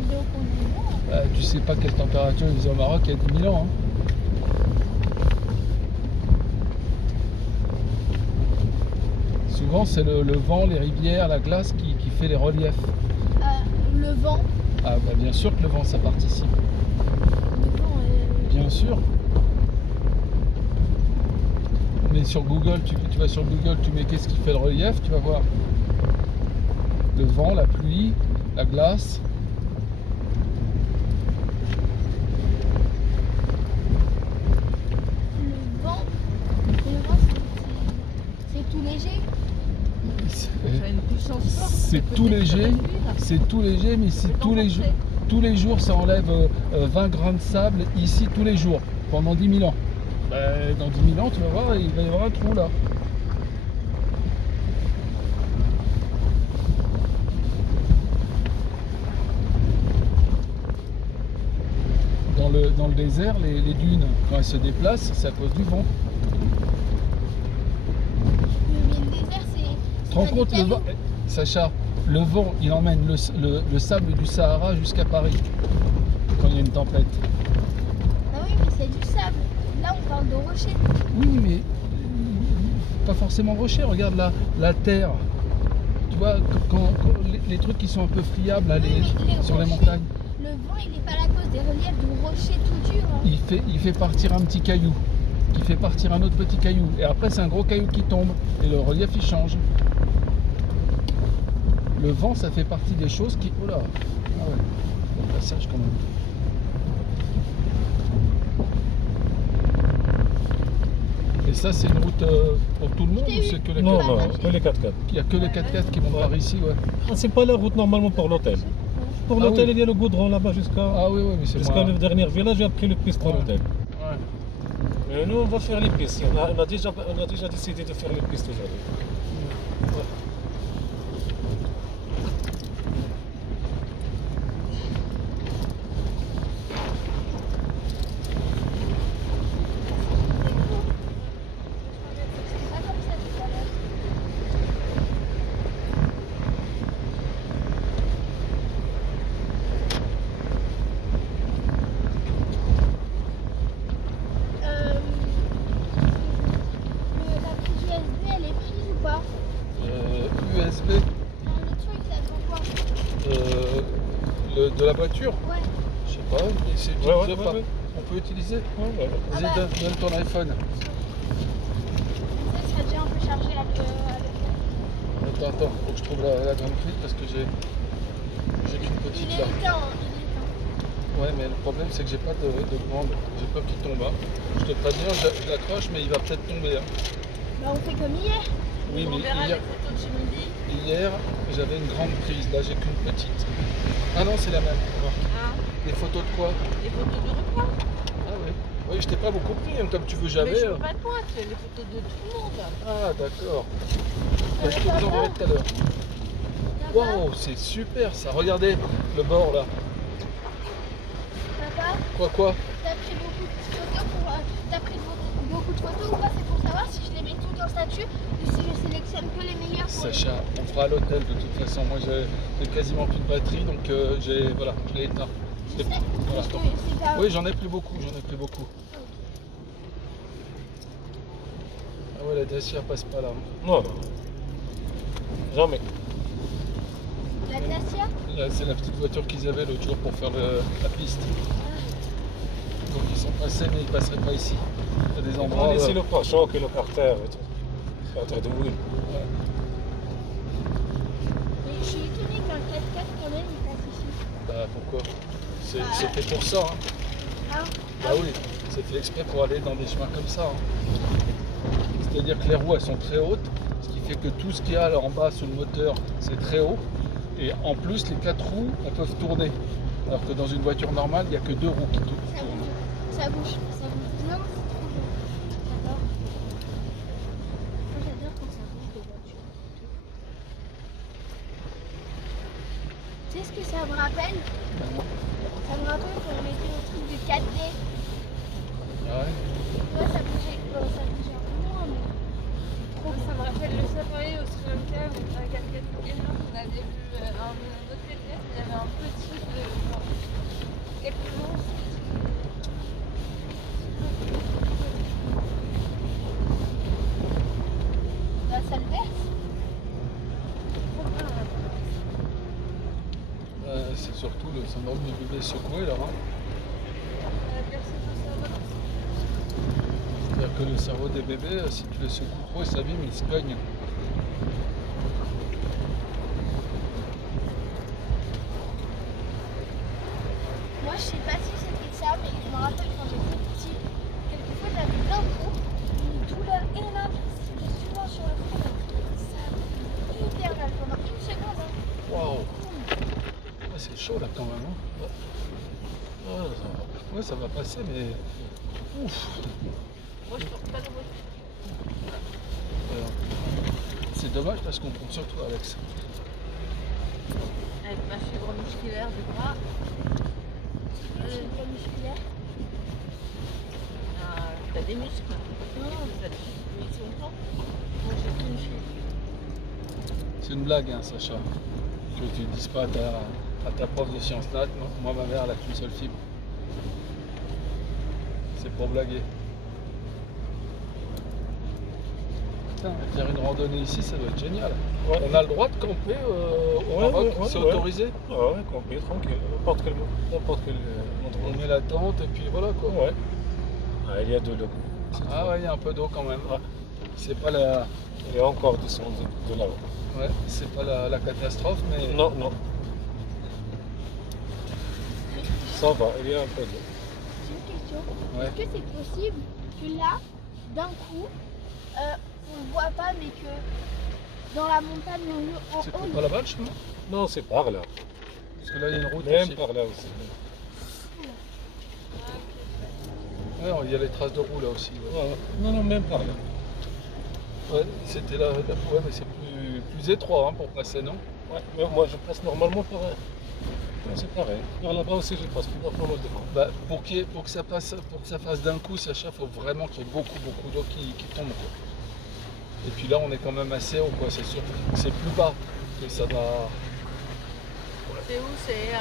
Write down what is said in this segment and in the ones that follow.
mètres de haut qu'on est. Tu sais pas quelle température il faisait au Maroc il y a 10 000 ans. Hein. Souvent, c'est le vent, les rivières, la glace qui fait les reliefs. Le vent. Ah bah bien sûr que le vent, ça participe. Le vent, Bien sûr. Mais sur Google, tu vas sur Google, tu mets qu'est-ce qui fait le relief, tu vas voir. Le vent, la pluie, la glace. c'est tout léger. C'est tout léger, c'est tout léger, mais si tous les jours ça enlève 20 grains de sable ici tous les jours, pendant 10 000 ans. Ben, dans 10 000 ans, tu vas voir, il va y avoir un trou là. Dans le désert, les dunes, quand elles se déplacent, c'est à cause du vent. Mais le désert, c'est. Tu te rends compte, le vent, Sacha, le vent, il emmène le sable du Sahara jusqu'à Paris, quand il y a une tempête. Ah oui, mais c'est du sable. Là, on parle de rochers. Oui, mais pas forcément rocher. Regarde la terre. Tu vois, quand les trucs qui sont un peu friables là, sur les montagnes. Le vent, il n'est pas à cause des reliefs du rocher tout dur. Hein. Il fait partir un petit caillou, qui fait partir un autre petit caillou. Et après, c'est un gros caillou qui tombe. Et le relief, il change. Le vent, ça fait partie des choses qui... Oh là. Ah ouais. Le passage quand même. Et ça, c'est une route pour tout le monde ou c'est que les 4x4? Non, que les 4x4. Il n'y a que les 4x4 qui vont par ici, ouais. Ah, c'est pas la route normalement pour l'hôtel. Pour l'hôtel, oui. il y a le goudron là-bas jusqu'à oui, mais c'est le dernier village, j'ai pris le piste pour l'hôtel. Ouais. Mais nous, on va faire les pistes. On a déjà décidé de faire les pistes aujourd'hui. Ouais. C'est pas comme ça tout à l'heure. La prise USB, elle est prise ou pas? USB Le truc, ça devant quoi? de la voiture, Ouais. je sais pas, mais c'est utilisé pas. On peut utiliser. Ouais. Vas-y, Ah bah. donne ton iPhone. Ça sera déjà un peu chargé avec Attends, faut que je trouve la grande clé parce que j'ai qu'une Il petite est là. éteint, il est éteint. Ouais, mais le problème c'est que j'ai pas de grande. J'ai peur qu'il tombe. Hein. Je te préviens, je l'accroche, mais il va peut-être tomber. Hein. Bah, on fait comme hier. Oui, On mais verra les photos de chez midi. hier j'avais une grande prise. Là, j'ai qu'une petite. Ah non, c'est la même. Hein, Des photos de quoi? les photos de repas. Ah ouais. Oui, je t'ai pas beaucoup pris, hein, comme tu veux, Mais j'avais. je peux pas de toi, tu fais les photos de tout le monde. Ah d'accord. Bah, je te les enverrai tout à l'heure. Wow, c'est super ça. Regardez le bord là. Papa, Quoi? t'as pris beaucoup de photos pour. T'as pris beaucoup de photos ou pas? C'est pour savoir si je les mets toutes en statut ou si je sélectionne que les meilleures pour Sacha, on fera à l'hôtel de toute façon. Moi j'ai quasiment plus de batterie donc je l'ai éteint. Je sais, Voilà. parce que c'est pas. Oui, j'en ai plus beaucoup. Ah ouais, la Dacia passe pas là. Non. Jamais. La Dacia? Là, c'est la petite voiture qu'ils avaient l'autre jour pour faire la piste. Donc ils sont passés mais ils passeraient pas ici. Il y a des endroits. On laisse le pare-choc et le carter. Carter de wheel. Mais je suis étonnée qu'un 4x4 quand même il passe ici. Bah pourquoi? C'est fait pour ça. Hein. Ah, Bah oui, c'est fait exprès pour aller dans des chemins comme ça. Hein. C'est-à-dire que les roues elles sont très hautes, ce qui fait que tout ce qu'il y a là en bas sous le moteur c'est très haut. Et en plus les 4 roues elles peuvent tourner. Alors que dans une voiture normale il n'y a que 2 roues qui tournent. ça bouge. Non, c'est trop bien. J'adore. Moi j'adore quand ça bouge les voitures. Tu sais ce que ça me rappelle? Ça me rappelle quand on était au truc du 4D. Ah ouais. Ouais, ça bougeait un peu moins, mais Ça me rappelle le safari au Sri Lanka où un 4x4 on avait vu un autre 4x4, il y avait un petit c'est surtout le syndrome du bébé secoué là. Hein. C'est-à-dire que le cerveau des bébés, si tu les secoues trop, ils s'abîment, ils se cognent. Moi, je sais pas si c'était ça, mais je me rappelle quand j'étais petit, quelquefois j'avais d'un coup une douleur énorme qui était souvent sur le front. Ça fait hyper mal pendant une seconde. Hein. Waouh! Ah, c'est chaud là quand même. Hein. Ah, ça va. Ouais, ça va passer, mais. Ouf! Moi, je porte pas de voiture. Alors, c'est dommage parce qu'on compte sur toi, Alex. Avec ma fibre musculaire du bras. Fibre musculaire. T'as des muscles. Non. T'as des muscles longtemps. Moi, j'ai qu'une fibre. C'est une blague, hein, Sacha. Que tu ne dises pas à ta prof de sciences nat. Non, moi, ma mère, elle a qu'une seule fibre. C'est pour blaguer. Putain, faire une randonnée ici, ça doit être génial. Ouais. On a le droit de camper au Ouais, Maroc, ouais, c'est ouais. autorisé. Ah ouais, campé, tranquille. N'importe quel On endroit. met la tente et puis voilà quoi. Ouais. Ah, il y a de l'eau. Ah ouais, il y a un peu d'eau quand même. Ouais. C'est pas la, Il y a encore descendu de là-haut. ouais, c'est pas la catastrophe, mais Non, non. Ça va, il y a un peu d'eau. J'ai une question. Ouais. Est-ce que c'est possible que là, d'un coup, on ne voit pas, mais que dans la montagne en c'est haut, pas la vache, non? Non, c'est par là. Parce que là, il y a une route Même aussi. par là aussi. Ouais, il y a les traces de roue là aussi. Ouais, Ouais, ouais. Non, non, même par là. ouais c'était là, ouais, mais c'est plus étroit hein, pour passer, non? Ouais, mais moi je passe normalement par là. Ouais, c'est pareil. Par là-bas aussi je passe pas mal devant. Bah, pour que ça passe, pour que ça fasse d'un coup, Sacha, il faut vraiment qu'il y ait beaucoup d'eau qui tombe. Quoi. Et puis là, on est quand même assez haut, quoi. C'est sûr. C'est plus bas que ça va. C'est où? C'est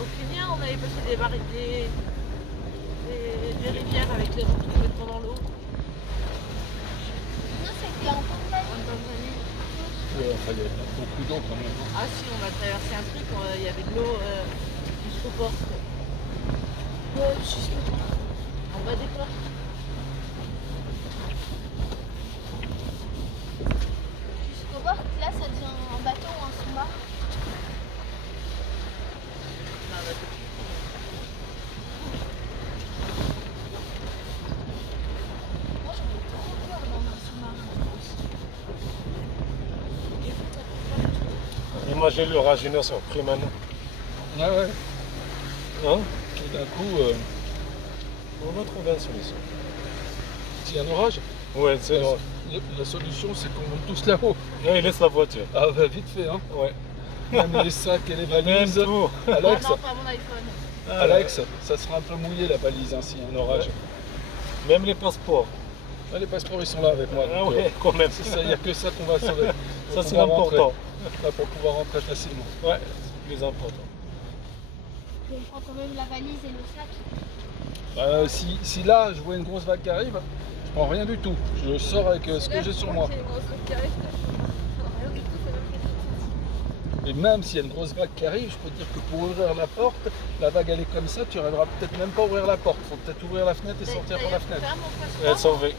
au Kenya, on avait passé des rivières avec les routes complètement dans l'eau. non, c'était en Tanzanie. En Tanzanie. Ouais, enfin, il y a beaucoup d'eau quand même. Hein. Ah si, on a traversé un truc, il y avait de l'eau jusqu'aux portes. Juste En bas des portes. jusqu'au bord, là, ça devient un bateau ou un sous-marin. Un bateau. Moi, j'aurais trop peur dans un sous-marin, je pense. Imagine l'oraginosaure pris maintenant. Ouais, ouais. Hein? Et d'un coup, On va trouver une solution. s'il y a un orage, Ouais, c'est vrai. la solution, c'est qu'on monte tous là-haut. Ouais, il laisse la voiture. Ah, bah, vite fait, hein. Ouais. Même les sacs et les Même valises. tout. Alex, Ah non, pas mon iPhone. Alex, ça sera un peu mouillé la valise hein, s'il y a un orage. Même les passeports. Ah, les passeports, ils sont là avec moi. Ah donc, ouais, quand même. c'est ça, il n'y a que ça qu'on va sauver. Ça c'est Pour pouvoir rentrer. important. Là, pour pouvoir rentrer facilement. Ouais, c'est plus important. On prend quand même la valise et le sac. Si là, je vois une grosse vague qui arrive, je prends rien du tout. Je sors avec ce que j'ai sur moi. Et même s'il y a une grosse vague qui arrive, je peux te dire que pour ouvrir la porte, la vague elle est comme ça, tu n'arriveras peut-être même pas à ouvrir la porte. Il faut peut-être ouvrir la fenêtre et sortir par la fenêtre. Faire mon Elle passeport. sauvé.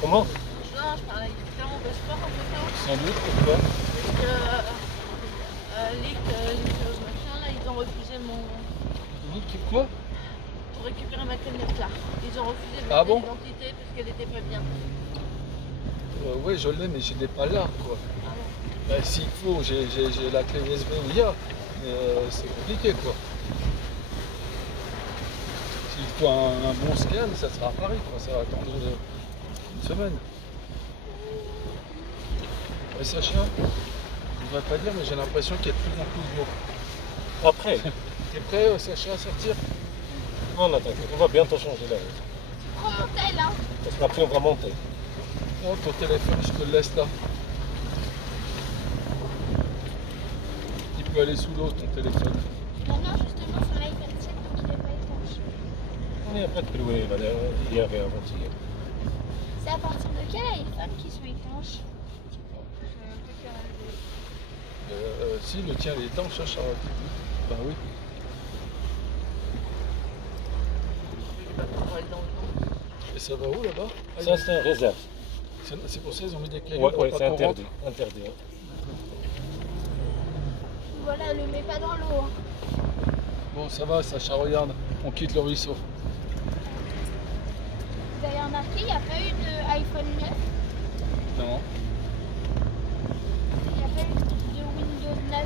Comment? Non, je parlais de faire mon passeport en photo. Sans doute, pourquoi? Parce que les machin là, ils ont refusé mon. Quoi? Pour récupérer ma cagnotte là. Ils ont refusé de Ah mettre bon l'identité parce qu'elle était pas bien. Oui, je l'ai, mais je l'ai pas là, quoi. Ah bon. S'il faut, j'ai la clé USB où il y a, mais c'est compliqué, quoi. S'il faut un bon scan, ça sera à Paris, quoi. Ça va attendre une semaine. Et Sacha, je ne voudrais pas dire, mais j'ai l'impression qu'il y a de plus en plus d'eau. Après? T'es prêt, Sacha, à sortir? Non, non, t'inquiète, on va bientôt changer la route. Prends mon tel, hein. Parce qu'après on va monter. Non, ton téléphone, je te le laisse là. Il peut aller sous l'eau, ton téléphone. Non, non, justement, c'est un iPhone 7, donc il n'est pas étanche. Il n'y a pas de pluie hier et avant-hier. C'est à partir de quel iPhone qui sont étanches? Si, le tien il est étanche, ça, Charlotte. Bah oui. Il va pouvoir aller dans le vent. Et ça va où là-bas? Ah, Ça, c'est un réserve. c'est pour ça qu'ils ont mis des cailloux Ouais, pour ouais, pas c'est qu'on interdit. rentre. Interdit. Hein. Voilà, le mets pas dans l'eau. Hein. Bon, ça va, Sacha, regarde, on quitte le ruisseau. Vous avez remarqué, il n'y a pas eu de iPhone 9, Non, il n'y a pas eu de Windows 9.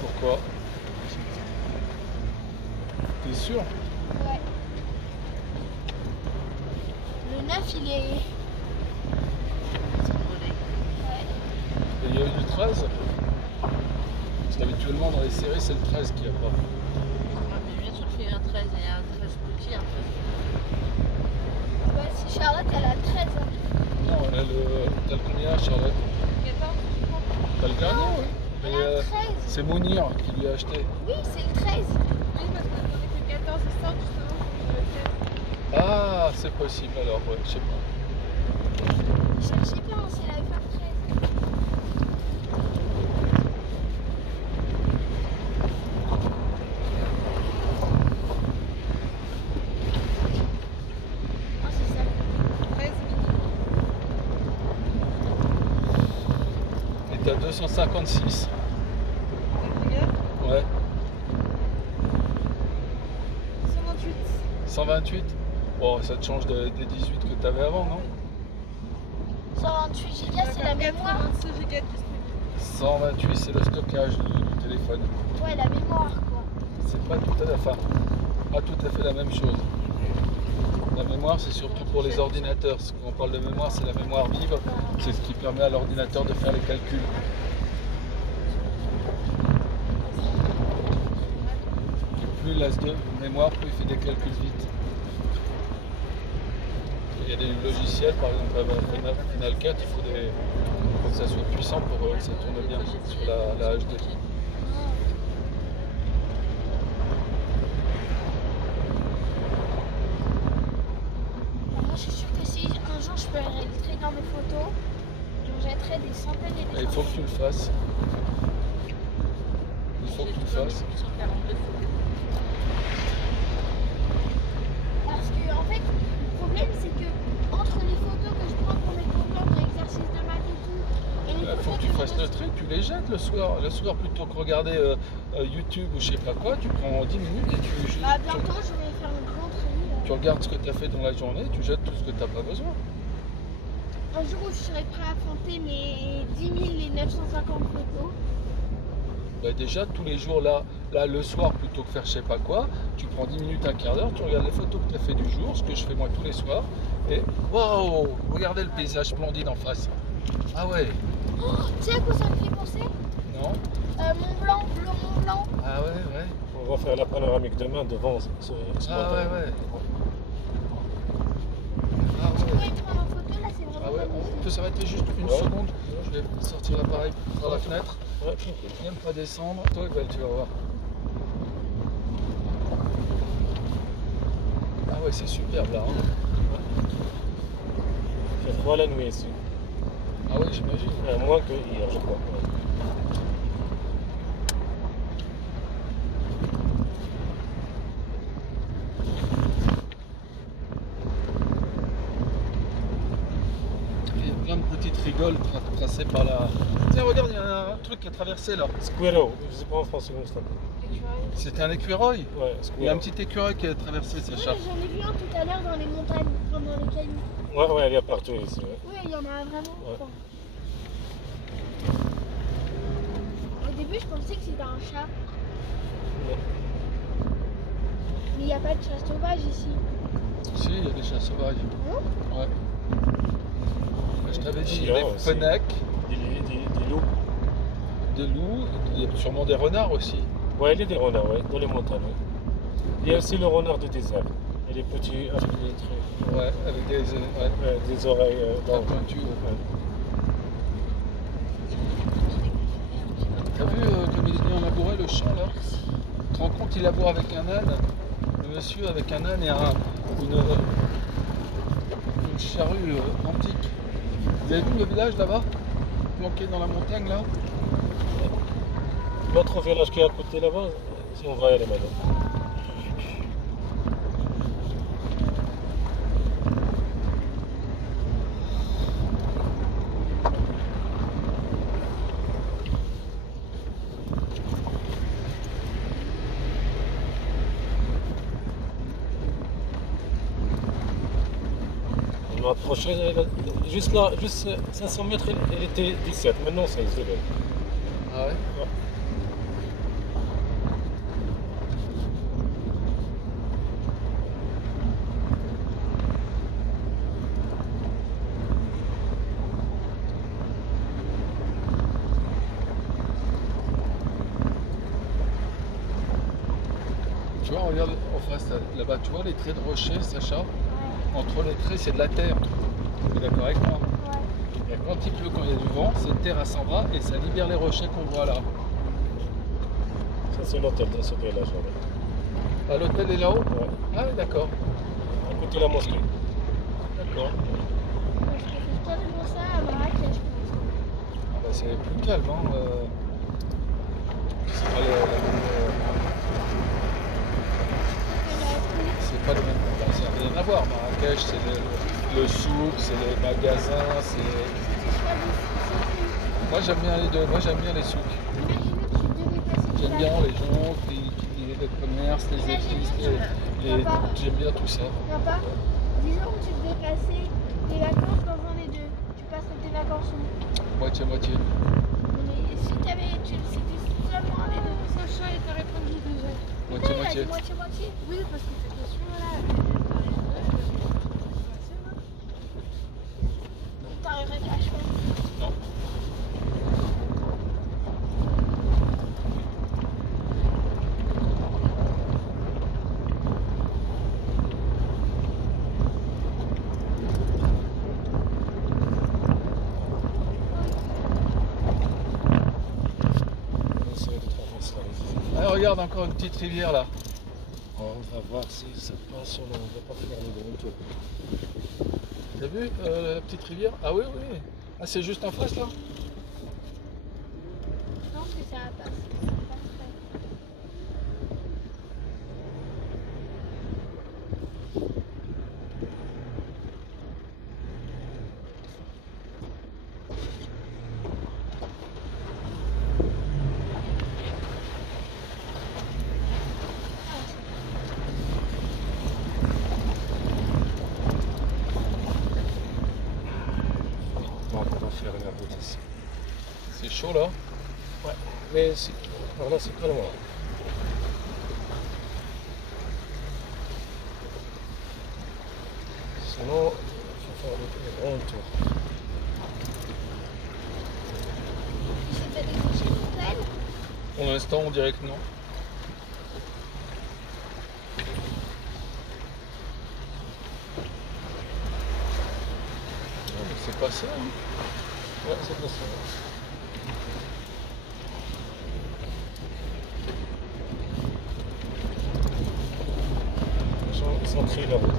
pourquoi? T'es sûr? Ouais. Le 9, il est. Ils sont volés. Ouais. Et il y a eu du 13? Parce qu'habituellement dans les séries c'est le 13 qu'il n'y a pas. Ah, mais bien sûr qu'il y a un 13, il y a un 13 petit, un 13. Ouais, si Charlotte, elle a le 13. Hein. Non, t'as le combien, Charlotte? 14, je crois. T'as le dernier, oui. Mais, Elle a le 13. c'est Mounir qui lui a acheté. Oui, c'est le 13. Oui, parce que j'en ai fait 14 et 100 justement, je le sais. Ah, c'est possible alors, ouais, je sais pas. Cherchez pas, hein, c'est l'iPhone 13. Ah, c'est ça. 13 Et t'as 256. regarde, Ouais. 128. 128. Bon, ça te change des 18 que t'avais avant, non? 128 Go, c'est la mémoire. 26 Go disponible. 128, c'est le stockage du téléphone. Ouais, la mémoire, quoi. C'est pas tout à fait, enfin, pas tout à fait la même chose. La mémoire, c'est surtout pour les ordinateurs. Quand on parle de mémoire, c'est la mémoire vive. C'est ce qui permet à l'ordinateur de faire les calculs. Plus il a de mémoire, plus il fait des calculs vite. Il y a des logiciels, par exemple avec Final Cut, faut que ça soit puissant pour que ça tourne bien sur la HD. Moi, je suis sûre que si un jour je peux rentrer dans mes photos, j'en jetterai des centaines et des Et il faut que tu centaines. le fasses. Il faut que tu le fasses. 142 photos. Parce que, en fait, le problème, c'est que entre les photos que je prends pour mes cours de l'exercice de maths et tout, et les Il faut photos que tu je fasses le poste- tri, tu les jettes le soir. Le soir, plutôt que regarder YouTube ou je sais pas quoi, tu prends 10 minutes et Bah, bientôt, je vais faire un grand tri. tu regardes ce que tu as fait dans la journée, tu jettes tout ce que tu n'as pas besoin. Un jour où je serai prêt à affronter mes 10 000 et 950 photos. Bah déjà, tous les jours, là, le soir, plutôt que faire je sais pas quoi, tu prends 10 minutes, un quart d'heure, tu regardes les photos que tu as fait du jour, ce que je fais moi tous les soirs, et waouh, regardez le paysage splendide en face. Ah ouais, Oh, tu sais à quoi ça me fait penser non? Mont Blanc, le Mont Blanc. Ah ouais, ouais. On va faire la panoramique demain devant ce Ah ouais, ouais. Ah Tu ouais. pourrais me prendre en photo, là, c'est Ah vraiment ouais, on magnifique. peut s'arrêter juste une Ouais. seconde. Je vais sortir l'appareil par la fenêtre. Ouais, tranquille. N'aime pas descendre. Toi, belle, tu vas voir. Ah ouais, c'est superbe là. Hein. Il fait froid la nuit ici. Ah ouais, j'imagine. Moins que hier, je crois. Ouais. Il y a plein de petites rigoles tracées par la. Tiens, regarde, il y a un truc qui a traversé là. Squirrel, je sais pas en français comment ça s'appelle. C'était un écureuil. Ouais, Il y a un squirrel. petit écureuil qui a traversé, Oui, Sacha. j'en ai vu un tout à l'heure dans les montagnes, enfin, dans les cailloux. Ouais, ouais, il y a partout ici. Ouais. Oui, il y en a vraiment. Ouais. Enfin. Au début, je pensais que c'était un chat. Ouais. Mais il n'y a pas de chat sauvage ici. Si, il y a des chats sauvages. Non Ouais. Je t'avais dit, il y a Chiens des aussi. fennecs, Des loups. des loups, il y a sûrement des renards aussi. Ouais, il y a des renards, ouais, dans les montagnes. Ouais. Il y a aussi le renard de désert. Et les petits arbitres, Ouais, avec des oreilles très dans pointues. Ouais. T'as vu comme il est bien labouré le champ là? Tu te rends compte, il laboure avec un âne. Le monsieur avec un âne et une charrue antique. Vous avez vu le village là-bas? Planqué dans la montagne là? L'autre village qui est à côté là-bas, si on va y aller maintenant. On a approché, juste là, juste 500 mètres, il était 17, maintenant 16 degrés. Ah ouais. Ouais. Tu vois, regarde en face là-bas, tu vois les traits de rocher, Sacha? Entre les traits, c'est de la terre. Tu es d'accord avec moi? Ouais. Et quand il pleut, quand il y a du vent, cette terre à 100 bras et ça libère les rochers qu'on voit là. Ça c'est l'hôtel dans ce village là. Ah, l'hôtel est là-haut? Ouais. Ah, d'accord. À côté de la mosquée. D'accord. Parce que c'est quasiment ça à Marrakech. Ah bah, c'est plus calme, hein. C'est pas c'est pas le même. Bah, ça n'a rien à voir. Marrakech, c'est le souk, c'est les magasins, c'est. Moi j'aime bien les deux. Moi j'aime bien les souks. J'aime bien les gens le commerce, les épices, j'aime bien tout ça. Papa, disons que tu devais passer tes vacances dans un des deux. Tu passerais tes vacances où? Moitié-moitié. Mais si c'était seulement un des deux. Sacha, il t'a répondu déjà. Il a dit Moitié-moitié. moitié-moitié. Oui, parce que cette question-là, T'arriverais pas à choisir. Non. On essaie de traverser la rivière. Ah, regarde encore une petite rivière là. On va voir si ça passe ou non. On va pas faire le grand tour. T'as vu la petite rivière? Ah oui, oui. Ah, c'est juste en face là? Non, parce que ça passe. Donc on va faire la route ici. C'est chaud là. Ouais. Mais par là c'est pas loin. Sinon, il faut faire le grand tour. C'est pas décroché l'hôtel? Pour l'instant, on dirait que non. C'est pas ça. Hein. Ouais, c'est pas ça. Ils ont créé la route.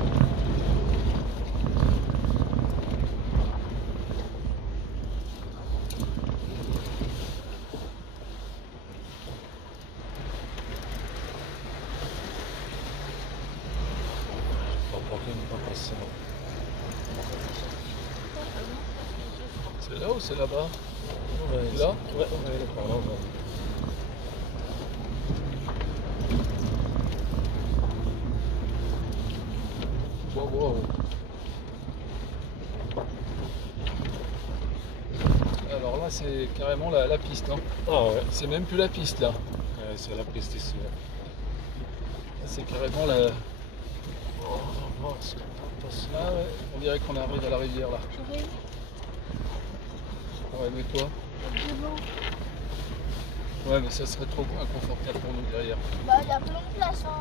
Pas passer. C'est là ou c'est là-bas? On va aller Là? Ouais, on va aller par là. Wow, wow. Alors là, c'est carrément la piste. Hein. Ah ouais, C'est même plus la piste là. c'est la piste ici. Ouais. Là, c'est carrément la. Oh, on va voir ce qu'on peut passer. Ah ouais, on dirait qu'on arrive à la rivière là. J'aurais eu Ouais, mais toi? devant. Ouais, mais ça serait trop inconfortable pour nous derrière. Bah, il y a plein de places. Hein.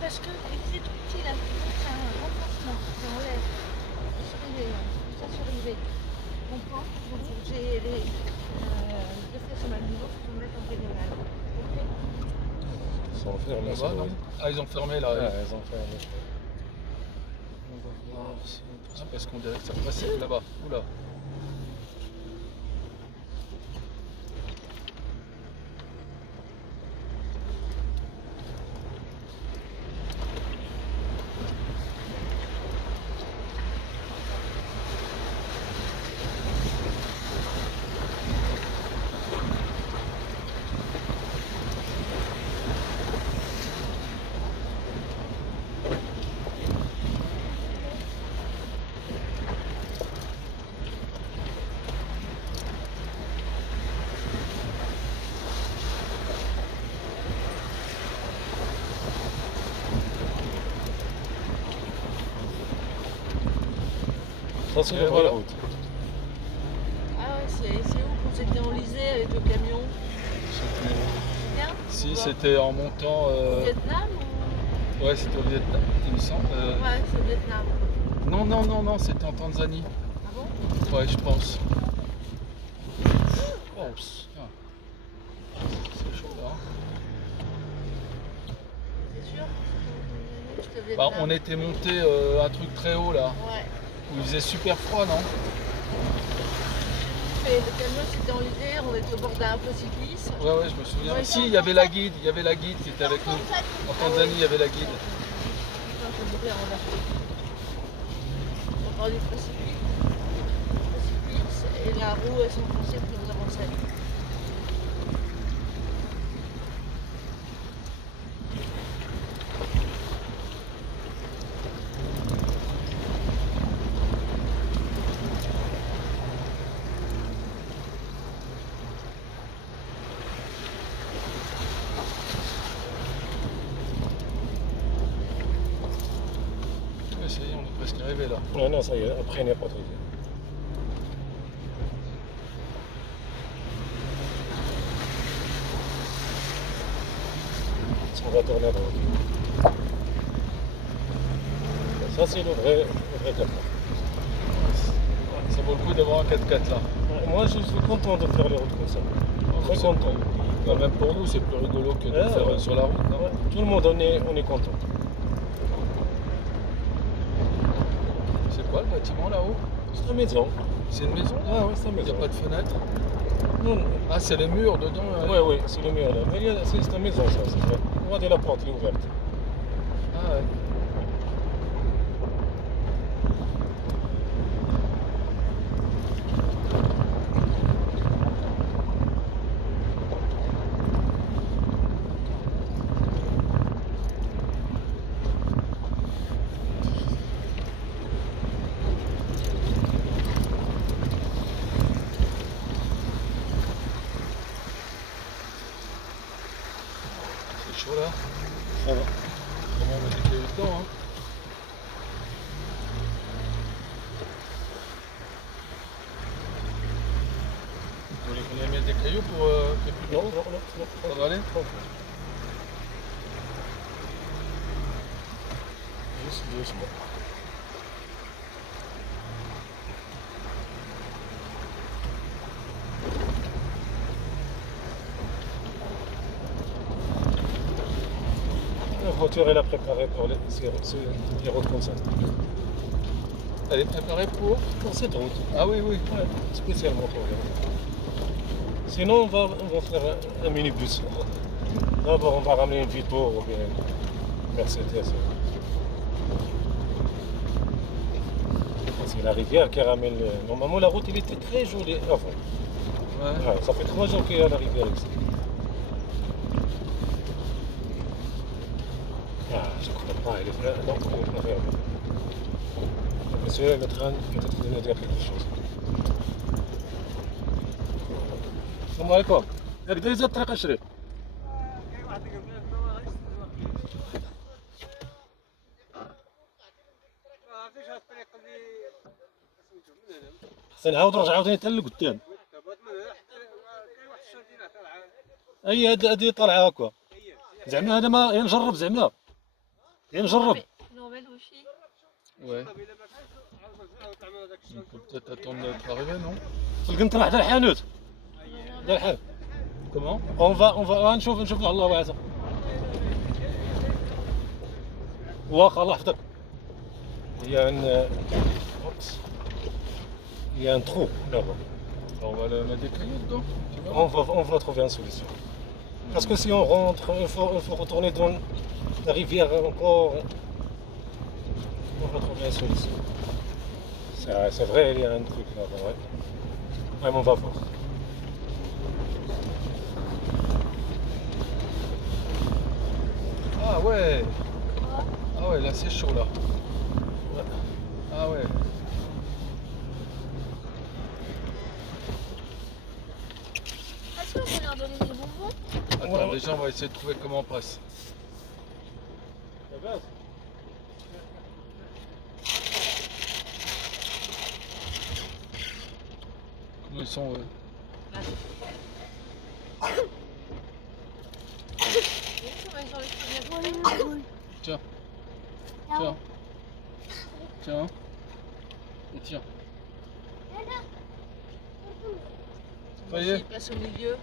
Parce que c'est tout petit là, c'est un renforcement, ça enlève. Surrivé, ça surrivé. On prend, donc j'ai les deux flèches au même niveau, faut mettre on fait des mal. Ils sont fermés. Là-bas, non? Ah, ils ont fermé là. Ouais, ils ont fermé. On va voir si... Ah, parce qu'on dirait que ça passait là-bas. Oula. Ça, c'est Et la vraie voilà. route. Ah ouais, c'est où qu'on s'était enlisé avec le camion? Je sais plus. C'est bien? Si, Ouais. c'était en montant. Au Vietnam ou... Ouais, c'était au Vietnam, il me semble. Ouais, c'est au Vietnam. Non, c'était en Tanzanie. Ah bon? Ouais, je pense. Oh, putain. C'est chaud là. C'est sûr? C'était au Bah, Vietnam. on était monté un truc très haut là, Ouais. où il faisait super froid, non? Et le camion s'était enlisé, on était au bord d'un précipice. Ouais, je me souviens. Ouais, Si, il y avait la guide, qui était avec nous. En Tanzanie, il y avait la guide. Putain, je vais mourir en Afrique. On part du précipice, et la roue elle s'enfonçait puis on avançait. Ouais, ça y est, on est presque arrivé là. Ouais, non, ça y est, après, il n'y a pas de rivière. On va tourner à droite. Ça, c'est le vrai 4x4. Ça vaut le coup d'avoir un 4x4 là. Moi, je suis content de faire les routes comme ça. Très C'est- content. Bah, même pour nous, c'est plus rigolo que de Ouais, faire ouais. sur la route. Non Ouais, tout le monde, on est content. C'est quoi le bâtiment là-haut? C'est la maison. C'est une maison? Ah oui, c'est la Il n'y maison. a pas de fenêtre? Non, non. Ah, c'est les murs dedans. Oui, c'est le mur là. Mais c'est la maison, ça. Regardez la porte, elle est ouverte. Ah ouais. C'est chaud là. Ça va. Comment on met des cailloux dedans, hein? Vous voulez qu'on y mette des cailloux pour qu'il n'y ait plus de Non, l'eau? non. Ça va aller? Juste doucement. La voiture, elle a préparé pour les routes comme ça. Elle est préparée pour? Pour cette route. Ah oui, oui. Ouais, spécialement pour les routes. Sinon, on va faire un minibus. D'abord, on va ramener une Vito ou bien une Mercedes. C'est la rivière qui ramène. Normalement, la route, elle était très jolie avant. Ouais. Ouais, ça fait 3 jours qu'il y a la rivière ici. Ah, je ne crois pas, elle est fermée. Non, elle est pas fermée. Le monsieur est en train peut-être de nous dire quelque chose. السلام عليكم. هكذا يزاد الطريق 20. خصنا نعاودو نرجعو ثاني حتى لقدام. اي هادي طالعه هكا. زعما هذا ما نجرب زعما. نجرب. Norvège aussi. Ouais. On peut peut-être attendre d'être arrivé, non? في القنطره حدا الحانوت. حدا الحان. Comment? نشوف الله واسع. واخا الله يحفظك. Il y a un trou là-bas. On va le mettre des cailloux dedans. Tu vois? On va trouver une solution. Parce que si on rentre, il faut retourner dans la rivière encore. On va trouver une solution. C'est vrai, il y a un truc là-bas, ouais. Ouais, mais on va voir. Ah ouais. Ah ouais, là c'est chaud là. Ouais. Ah ouais. Est-ce qu'on peut leur donner des bonbons? Attends, déjà on va essayer de trouver comment on passe. Comment ils sont eux? Tiens. Tiens. Tiens. Et tiens. Ça y est. Il passe au milieu.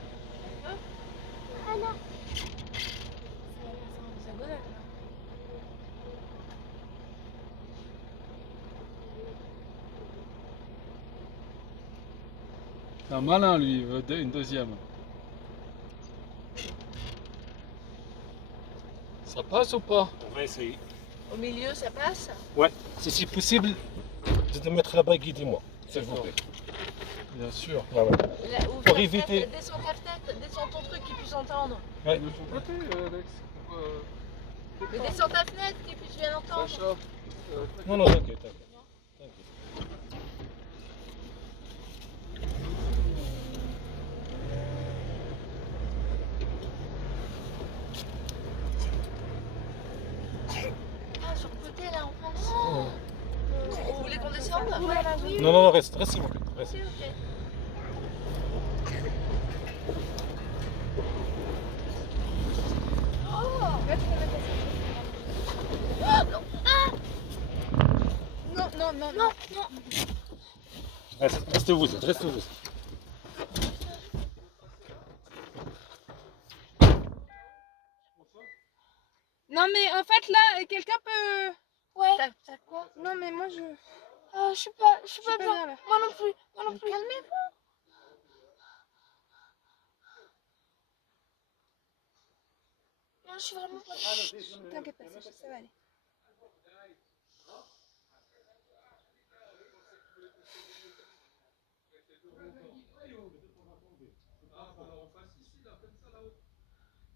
C'est un malin lui, il veut une deuxième. Ça passe ou pas? On va essayer. Au milieu, ça passe? Ouais, si c'est possible de te mettre là-bas, guidez-moi, s'il vous plaît. Bien sûr. Ouais, ouais. Là, ouvre Pour ta éviter- fenêtre, descends ta fenêtre, descends ton truc qu'ils puissent entendre. Ouais. De son côté, Alex. Pourquoi, Mais descends ta fenêtre qu'ils puissent bien entendre. Sacha, Non, non, t'inquiète, t'inquiète. Ah, sur le côté là en face. Vous voulez qu'on descende? Non, non, non, reste s'il vous plaît. Reste. Ok, ok. Non, non, non, Non, non. Restez vous, restez vous. Non, mais en fait, là, quelqu'un peut. Ouais. T'as quoi? Non, mais moi, je. Je suis pas Je suis pas bien. bien là. Moi non plus. Moi non plus. Calmez-vous. Non, je suis vraiment pas bien. T'inquiète pas, ça va aller.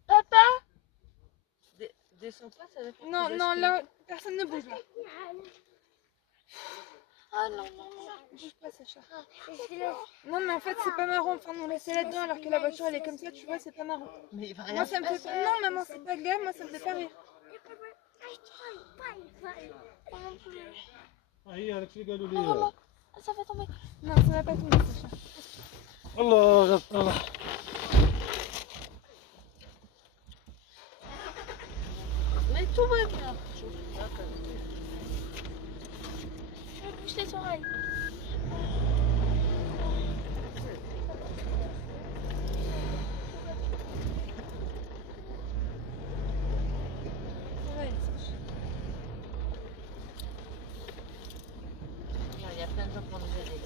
Papa? Descends pas, ça va faire Non, plus non, de là, personne ne bouge là. Ah non, non, non. Bouge pas, Sacha. Laisse-le. Non, mais en fait, c'est pas marrant. Enfin, nous laisser là-dedans alors que la voiture elle est comme ça, tu vois, c'est pas marrant. Mais il va rien Moi, se ça me fait passer. pas. Non, maman, c'est pas agréable, moi, ça me fait pas rire. Moi non plus. Allez, Alex, les gars, Non, vraiment. Ça va tomber. Non, ça va pas tomber, Sacha. Allah, Allah. Mais tout va bien. Je me bouge les oreilles. Ça va aller, Sacha. Il y a plein de gens pour nous aider.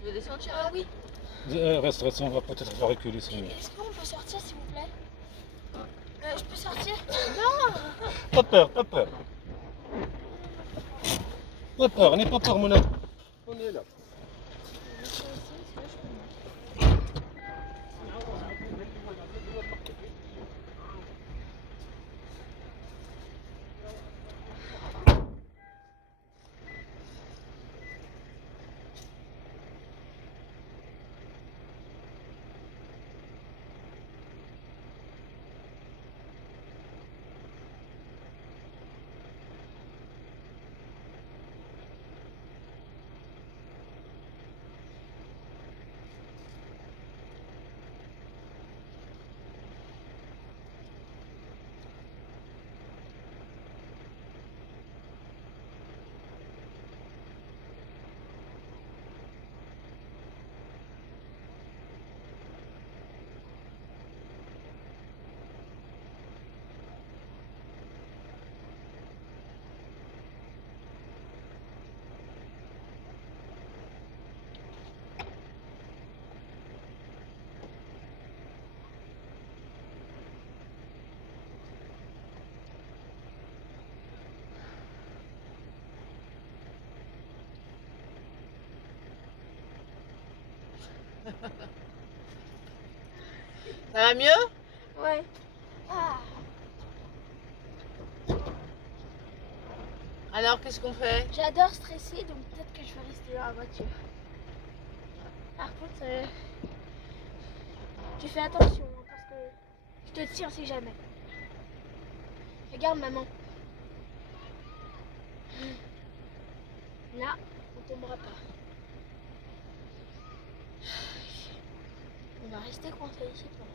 Tu veux descendre, Charles? Ah oui. Reste, reste, on va peut-être faire reculer ce numéro. Est-ce qu'on peut sortir s'il vous plaît? Je peux sortir? Pas peur, pas peur. Pas peur, n'aie pas peur, mon ami. On est là. Ça va mieux? Ouais. Ah. Alors, qu'est-ce qu'on fait? J'adore stresser, donc peut-être que je vais rester dans la voiture. Par contre, tu fais attention hein, parce que je te tiens si jamais. Regarde maman. Là, on tombera pas. On va rester coincé ici pendant.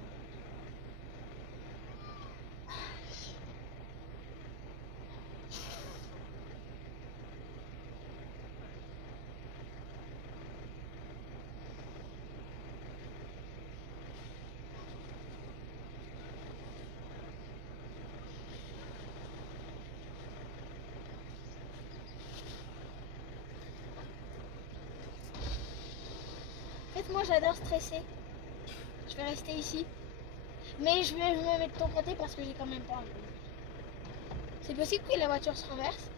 En fait, moi j'adore stresser. Je vais rester ici. Mais je vais me mettre de ton côté parce que j'ai quand même pas envie. C'est possible que la voiture se renverse.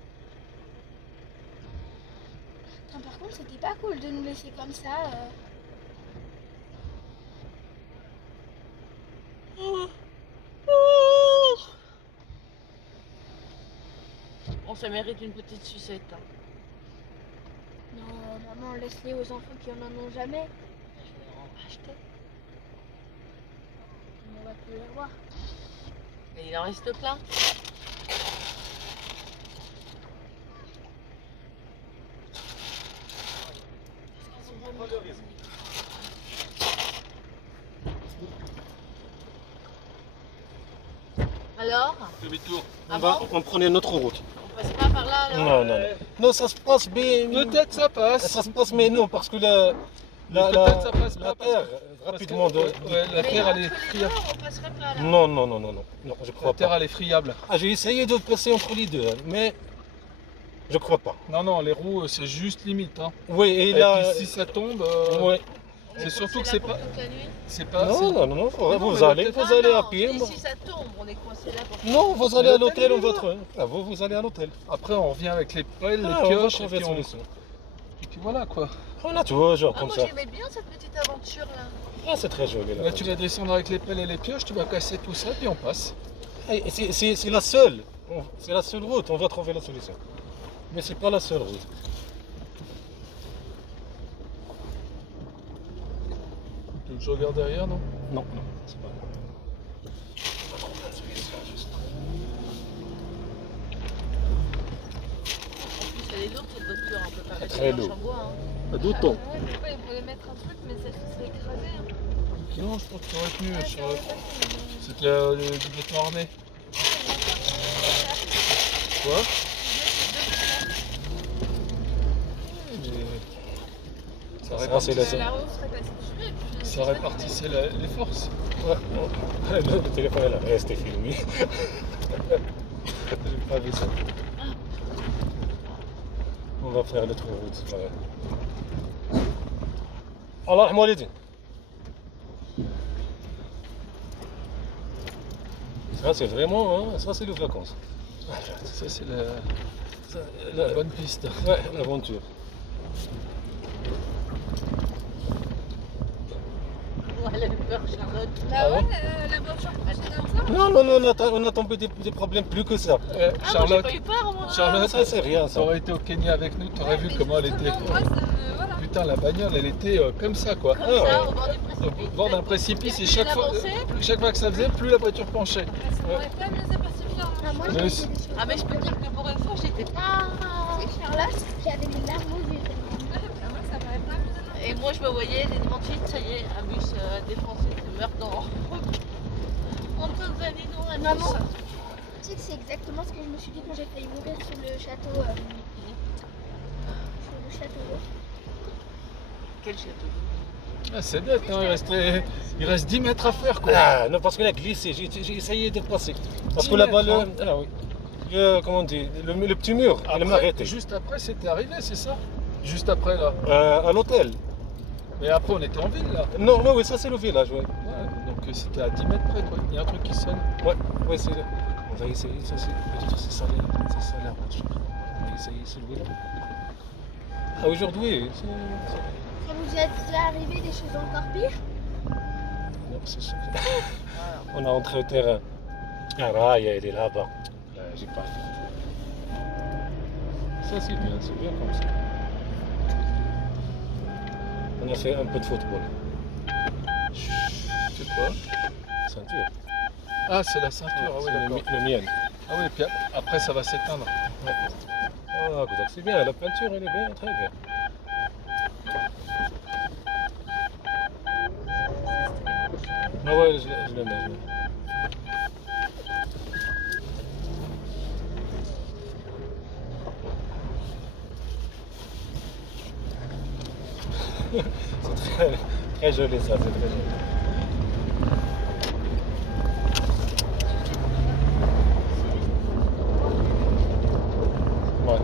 Attends, par contre, c'était pas cool de nous laisser comme ça. On se mérite une petite sucette. Hein. Non, maman, laisse-les aux enfants qui en ont jamais. Je vais en racheter. On va plus les revoir. Et il en reste plein. Parce qu'ils sont vraiment Alors? Demi-tour. Ah bon? On prenait notre route. On passe pas par là alors? Non, non, non. Non, ça se passe bien. Peut-être ça passe. Ça se passe, mais non, parce que la Peut-être ça passe la pas parce terre, Parce rapidement. que, ouais, la Mais terre elle est entre les friable. deux, on passerait pas là. Non, non, non, non, non, non, je La crois terre pas. elle est friable. Ah, j'ai essayé de passer entre les deux, hein, mais je crois pas. Non, non, les roues c'est juste limite. Hein. Oui, et Et là. puis si ça tombe, Ouais. On c'est est surtout que coincé c'est là pas. pour toute la nuit? C'est pas. Non, non, non, non, Mais non, vous mais allez, peut-être- vous allez à non, pied. si, moi. si ça tombe, on est coincé là pour Non, vous allez à L'hôtel, l'hôtel, il on est va là. trouver. Ah, vous allez à l'hôtel. Après on revient avec les pelles, Ah, les on va pioches et trouver puis, une solution. et puis voilà quoi. On a toujours Ah, comme moi ça. j'aimais bien cette petite aventure là. Ah, c'est très joli. Là tu vas descendre avec les pelles et les pioches, tu vas casser tout ça puis on passe. Et c'est la seule. C'est la seule route, on va trouver la solution. Mais c'est pas la seule route. Tu veux que je regarde derrière non? Non, non, c'est pas grave. En plus elle est lourde cette voiture, on peut pas mettre Très des lourde. planches en bois. Hein. Pas d'autant. Ouais, des fois, ils voulaient mettre un truc, mais ça serait écrasé. Hein. Non, je pense que tu aurais tenu Ouais, sur ça aurait pas fait, mais- C'était du béton armé. Quoi? Mais ça Ça, c'est répartissait, La roue serait passée dessus et puis. ça répartissait les forces. Ouais, non. Le téléphone est là, restez filmé. J'ai pas vu ça. On va faire l'autre route, c'est pas grave. Allah rahma walidin. Ça c'est vraiment, hein, ça c'est les vacances. Ça, c'est Ça, la bonne piste. Ouais, l'aventure. Oh, elle a eu peur Charlotte. Bah Ah ouais, bon la voiture fonctionnait comme ça. Non, non, non, on a tombé des problèmes plus que ça. Ah, moi j'ai Charlotte, pas eu peur moi. Charlotte, Ça c'est rien ça. t'aurais été au Kenya avec nous, t'aurais vu Mais comment elle justement, était. moi, voilà. Putain, la bagnole, elle était comme ça quoi. Comme Ah, ça, ouais. au bord du Au précipice. bord d'un précipice et Plus chaque il fois, avançait, que ça faisait, plus la voiture penchait. Ça m'aurait pas mieux pacifié. Ah, moi, Mais j'ai c'est- été déçue. Ah mais je peux dire que pour une fois j'étais pas... Tu sais, Charlotte, j'avais des larmes aux yeux. Ah, moi, ça m'aurait pas mieux. Et moi je me voyais des devant de suite, ça y est, un bus défoncé, je meurs dans... En Tanzanie, non, un Maman. bus. Tu sais que c'est exactement ce que je me suis dit quand j'ai failli mourir sur le château. Sur le château d'eau. Quel château? Ah, c'est bête, hein, il reste 10 mètres à faire quoi. Ah, non, parce qu'elle a glissé, j'ai essayé de passer. Parce 10 que là-bas, mètres, ah oui. Comment on dit, le petit mur, elle m'a arrêté. Juste après, c'était arrivé, c'est ça? Juste après là. À l'hôtel. Mais après, on était en ville là. Non, non, oui, ça c'est le village, ouais. Ouais, donc c'était à 10 mètres près quoi. Il y a un truc qui sonne. Ouais, ouais, c'est. On va essayer, ça c'est. Peut-être c'est ça la route. On va essayer celui-là. Ah, aujourd'hui, c'est. Ça vous est déjà arrivé des choses encore pires? Non, c'est sûr. On a entré au terrain. Ah, Raya, elle est là-bas. J'ai pas. Ça, c'est bien comme ça. On a fait un peu de football. C'est quoi? Ceinture. Ah, c'est la ceinture, ah oui, C'est d'accord. le mien. Ah oui, puis après ça va s'éteindre. Ah, c'est bien, la peinture, elle est bien, très bien. Ah ouais, je le mets. C'est très, très joli ça, c'est très joli. Ouais.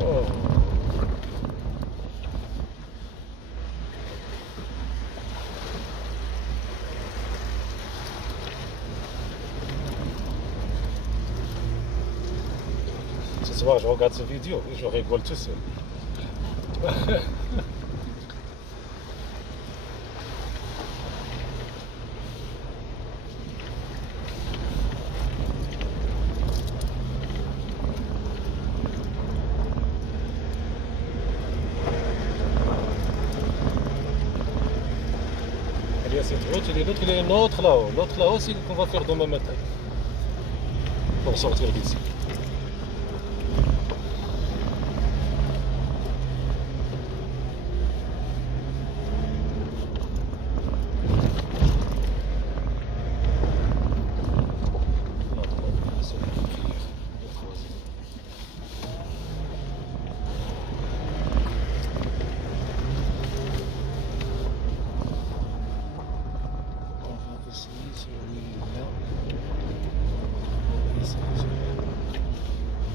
Oh. Ce soir, je regarde cette vidéo et je rigole tout seul. Il y a cette route, il y a l'autre, il y a une autre là-haut. L'autre là-haut, c'est qu'on va faire demain matin. Pour sortir d'ici.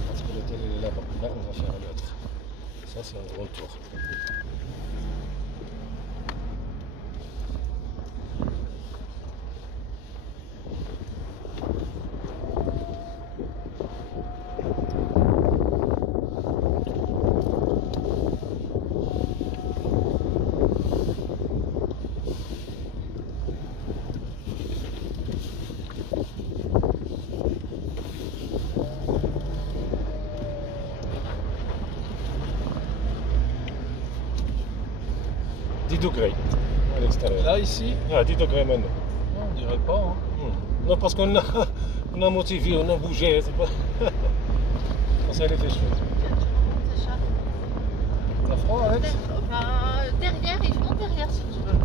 Parce que l'hôtel est là-bas. Là, on va faire un autre. Ça, c'est un grand tour. Degrés à l'extérieur. Là, ici, Ah, 10 degrés maintenant. non, on dirait pas. Hein. Non, parce qu'on a, on a motivé, on a bougé. C'est pas... Quand ça, il était chaud. C'est ça. T'as froid, Alex? Derrière, il monte derrière si tu veux.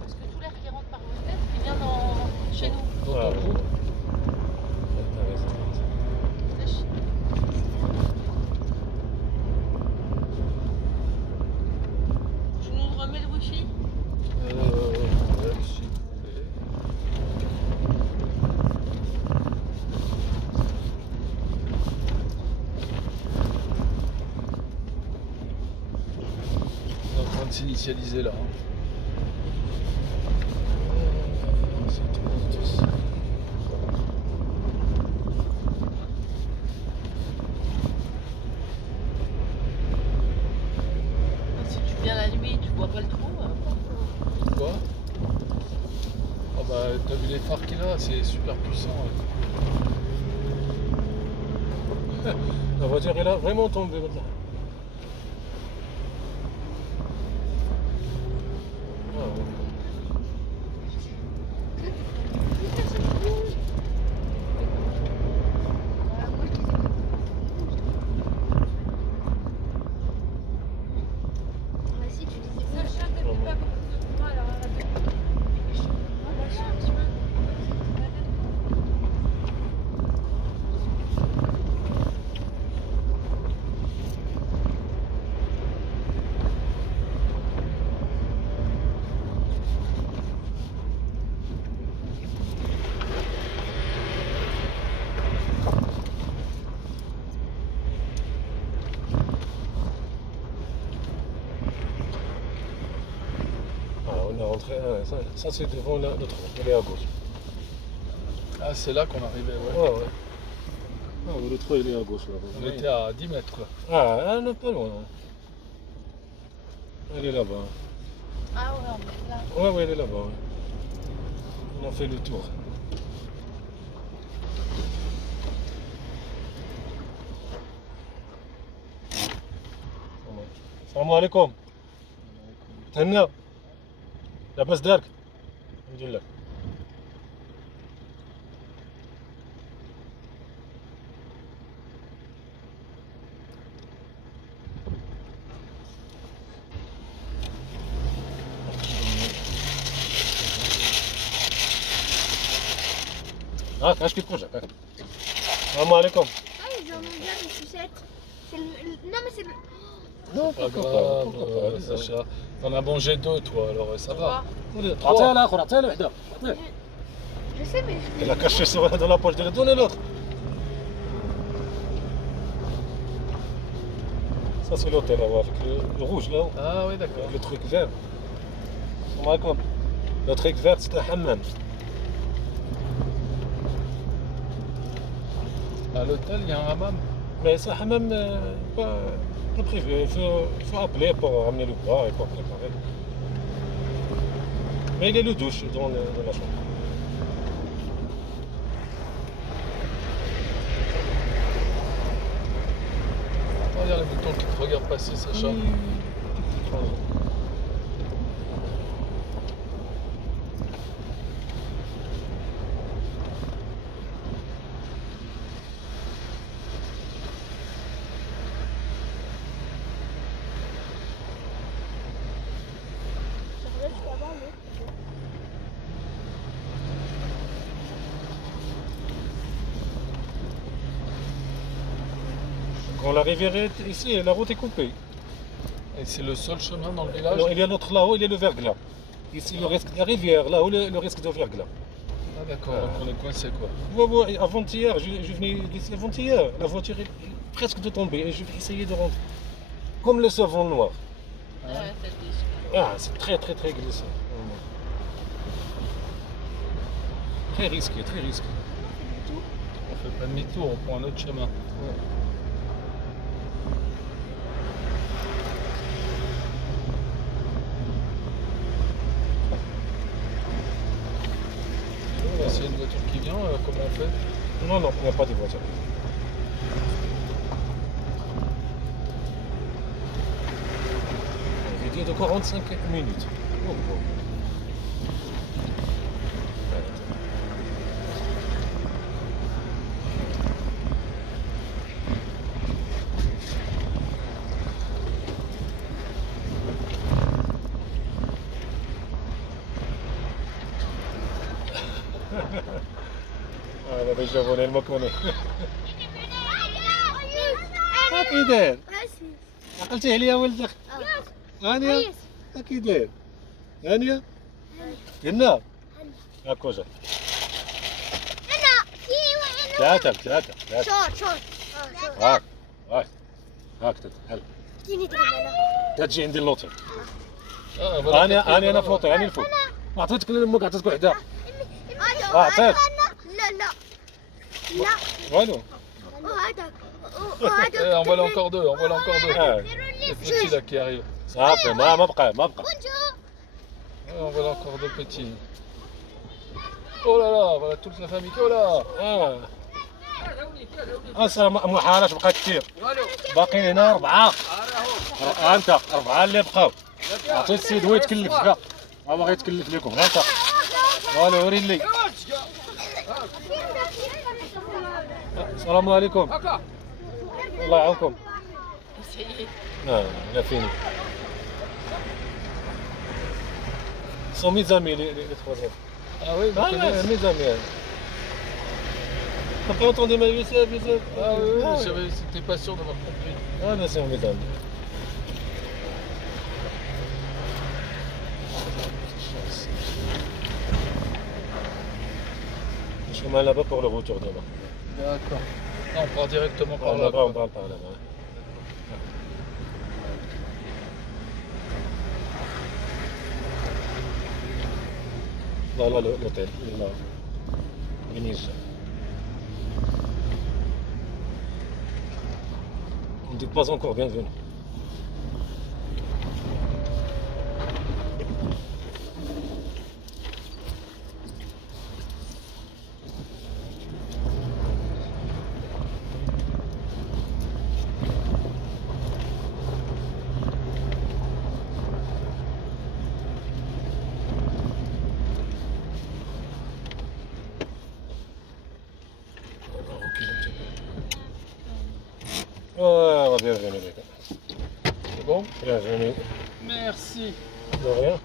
Parce que tout l'air qui rentre par vos têtes, il vient chez nous. Dans ton cou? T'as raison. Sèche. Tu nous remets le wifi? Ouais, si vous voulez. On est en train de s'initialiser là. Hein. C'est tout. Si tu viens la nuit, tu vois pas le trou. Quoi? Ah bah t'as vu les phares qu'il a, c'est super puissant. Ouais. La voiture, elle a vraiment tombé maintenant. Ah, ouais. Si tu disais Sacha, t'as mis pas beaucoup de points alors à la fin. Ah, bah, je suis un petit peu. l'entrée. Ça c'est devant l'autre route, elle est à gauche. Ah, c'est là qu'on arrivait, ouais. Ouais, ouais. Ah, l'autre route, elle est à gauche là. On était à 10 mètres, quoi. Ah, elle n'est pas loin. Elle est là-bas. Ah ouais, on est là. Ouais, ouais, elle est là-bas. Ouais. On a fait le tour. السلام عليكم. تهنا. لاباس دارك؟ الحمد لله. هاك اش كيتوجعك هاك. السلام عليكم. Ah, ils en ont bien les sucettes. Non, mais c'est le. Non, Pas grave, Sacha. T'en as mangé 2, toi, alors ça va. عطيها الاخر عطيها له وحده عطيه. Je sais, mais je. Il a caché ça dans la poche de donner l'autre. Ça c'est l'hôtel là-bas avec le rouge là, Ah oui, d'accord. avec le truc vert. Salam alaikum. Le truc vert c'est un hammam. À l'hôtel, il y a un hammam. Mais c'est un hammam pas privé. Il faut appeler pour ramener le bois et pour préparer. Mais il y a le douche dans la chambre. Regarde les boutons qui te regardent passer, Sacha. J'aimerais jusqu'à avant, mais. Quand la rivière est ici, la route est coupée. Et c'est le seul chemin dans le village. Alors, il y a l'autre là-haut, il y a le verglas. Ici, le risque de la rivière, là-haut, le risque de verglas. Ah d'accord, donc on est coincé quoi. Avant-hier, je venais d'ici avant-hier, la voiture est presque de tomber et je vais essayer de rentrer. Comme le savon noir. Ouais, ça déchire. Ah, c'est très très très glissant. Vraiment. Très risqué, très risqué. On fait pas demi-tour, on prend un autre chemin. S'il y a une voiture qui vient, comment on fait? Non, non, il n'y a pas de voiture. Une vidéo de 45 minutes. Oh, oh. هذا الجبل المكوني هاكي داير عقلتي عليا ولد اخ هانيه هاكي داير هانيه قلنا هاك وجه ثلاثة شوط شوط هاك هاك هل تجيني تقول تجي عندي اللوطي Ah, voilà. انا في لوطي الفوق ما عطيتك لامك عطيتك وحده عطيت لا لا لا والو وهذاك Eh, envoie-le encore deux, envoie-le encore deux. Ah. Les petits là qui arrivent. صافي ما بقى Ouais, envoie-le encore deux petits. Oh là là, voilà toute la famille. Oh là. اصلا ما حالاش بقى كثير باقي هنا 4 انت 4 اللي بقاو عطيت السيد هو يتكلف كاع ما باغي يتكلف لكم انت والو وري لي السلام عليكم الله يعاونكم لا فيني sont mes amis les troisièmes. Ah oui, vous connaissez. Mes amis. T'as pas entendu ma vie, ça, Ah oui, oui, c'était pas sûr d'avoir compris. Ah, mais c'est mes amis. Le chemin là-bas pour le retour demain. D'accord. Non, on part directement par là. Là-bas, on parle par là-bas. Voilà l'hôtel, il a Venise. On ne dit pas encore bienvenue. Voilà, bienvenue les gars. C'est bon? Bienvenue. Merci. De rien.